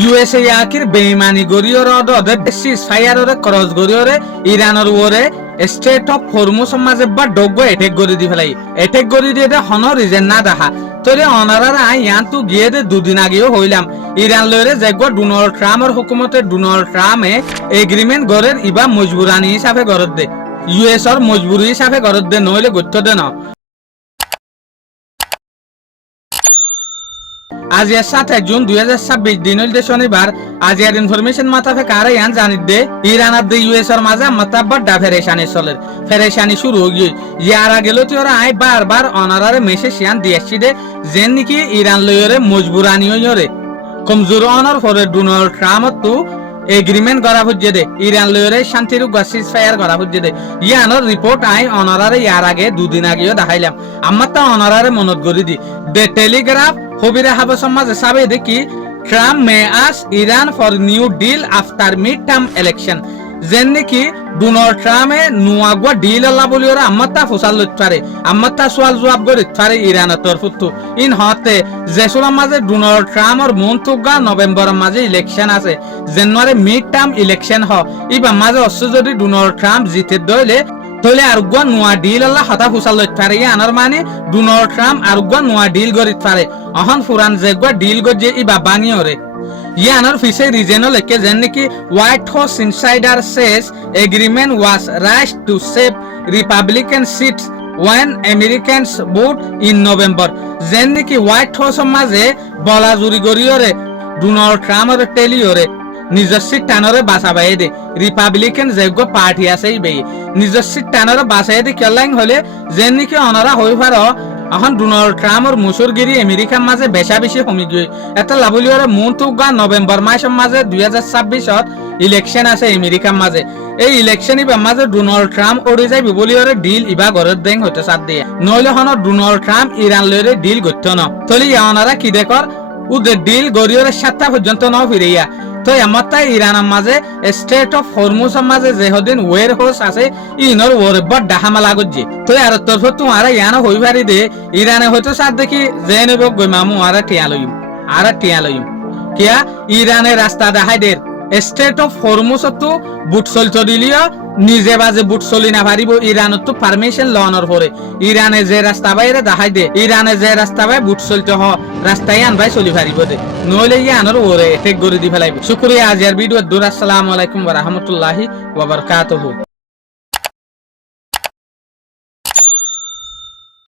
USA ইয়াকির বেইমানি গরিয়র অদে সিজ ফায়াররে cross গরিয়রে ইরানের ওরে স্টেট অফ হরমুজ মাঝে বা ডগ এটেক গরি দি ফেলাই এটেক গরি দিয়ে হন রিজেন না দেখা তোরে অনারার ইয়ান তু গিয়ে দে দুদিন আগেও হইলাম ইরান লয়রে যেগো ডোনাল্ড ট্রাম্পের হুকুমতে ডোনাল্ড ট্রাম্পে এগ্রিমেন্ট গরের ইবা মজবুরানি হিসাবে গরত দে ইউএস এর মজবুরি হিসাবে গরত দে নইলে গত্য দে না আজ 7 জুন 2026 দিন হইল শনিবার আজ এর ইনফরমেশন মাথাফে কারে ইয়ান জানিত দে ইরান আর ইউএস এর মাঝে মাতাব্বর ফেরেশানি চলের ফেরেশানি শুরু হই ইয়ার আগে লতিওরা আই বারবার অনারারে মেসেজ ইয়ান দিয়েছি দে যেন নাকি ইরান লয়রে মজবুরানি হইরে কমজোর অনার পরে ডোনাল্ড ট্রাম্প তো এগ্রিমেন্ট করা হচ্ছে দে ইরান লয়রে শান্তির সিজ ফায়ার করা হচ্ছে দে ইয়ানোর রিপোর্ট আই অনারারে ইয়ার আগে দুদিন আগেও দেখাইলাম আমার তা অনারারে মনত করি দি দে টেলিগ্রাফ হবিরে হাবে সমাজে সাবে দেখি Trump may ask Iran for new deal after mid term election যেন নাকি ডোনাল্ড ট্রাম্পে নুয়াগুয়া ডিল আল্লাহ বলি ওরা আম্মাত্তা ফুসাল লইতারে আম্মাত্তা সোয়াল জবাব করে ইতারে ইরানের তরফুতু ইন হতে জেসুলার মাঝে ডোনাল্ড ট্রাম্পর মন্তগা নভেম্বরের মাঝে ইলেকশন আছে জানুয়ারি মিড টার্ম ইলেকশন হ ইবা মাঝে অস যদি ডোনাল্ড ট্রাম্প জিতে দইলে তলে আরগুয়া নোয়া ডিল আল্লাহ হতা ফুসাল লইতারে আনার মানে ডোনাল্ড ট্রাম্প আরগুয়া নোয়া ডিল গরিত পারে অহন ফুরান যেগুয়া ডিল গজে ইবা বাঙিওরে ইয়ানোর ফিসে রিজেনও লেখে যেন নাকি White House insider says agreement was right to save Republican seats when Americans vote in November যেন নাকি হোয়াইট হাউসের মাঝে বলা জুরি গরিয়রে ডোনাল্ড ট্রাম্পের টেলিওরে নিজস্ব টানরে বাঁচাবাই দে রিপাবলিকান যেগ পার্টি আছে বে নিজস্ব টানরে বাঁচাই দে কেলাইং হলে যেন নাকি অনারা হই পার এখন ডোনাল্ড ট্রাম্পর মুসুরগিরি আমেরিকার মাঝে বেশা বেশি কমি গই এটা লাভলিওরে মন্তগা নভেম্বর মাসের মাঝে 2026 ইলেকশন আছে আমেরিকার মাঝে এই ইলেকশন ইবা মাঝে ডোনাল্ড ট্রাম্প ওড়ি যাইবে বলিওরে ডিল ইবা গরের দেং হইতে সাথ দিয়ে নইলে হন ডোনাল্ড ট্রাম্প ইরান লইরে ডিল গত্য ন তলি ইয়ানারা কি দেখর উদের ডিল গরিয়রে 7টা পর্যন্ত ন ফিরিয়া তো আমারটা ইরানের মাঝে স্টেট অফ হরমুজের মাঝে যেহদিন ওয়ের হাউস আছে ইনর ওরে বড় ডাহামালা গজ্জি তো আর তরফ তোমারা ইয়ানো হই পারি দে ইরানে হয়তো সাথ দেখি যে নেব গই মামু আর টিয়া লইম কিয়া ইরানের রাস্তা দেখাই দের স্টেট অফ হরমুজ তো বুট চলতে দিলিও নিজে বাজে বুট চলি না পারিব ইরানত তো পারমিশন লওয়ানোর পরে ইরানে যে রাস্তা বাইরে দেখাই দে ইরানে যে রাস্তা বাই বুট চলতে হ রাস্তায় আনবাই চলি পারিব দে নইলে ইয়ানোর ওরে টেক গরি দি ফেলাইব শুকরিয়া আজিয়ার ভিডিও দূর আসসালামু আলাইকুম ওয়া রাহমাতুল্লাহি ওয়া বারাকাতুহু।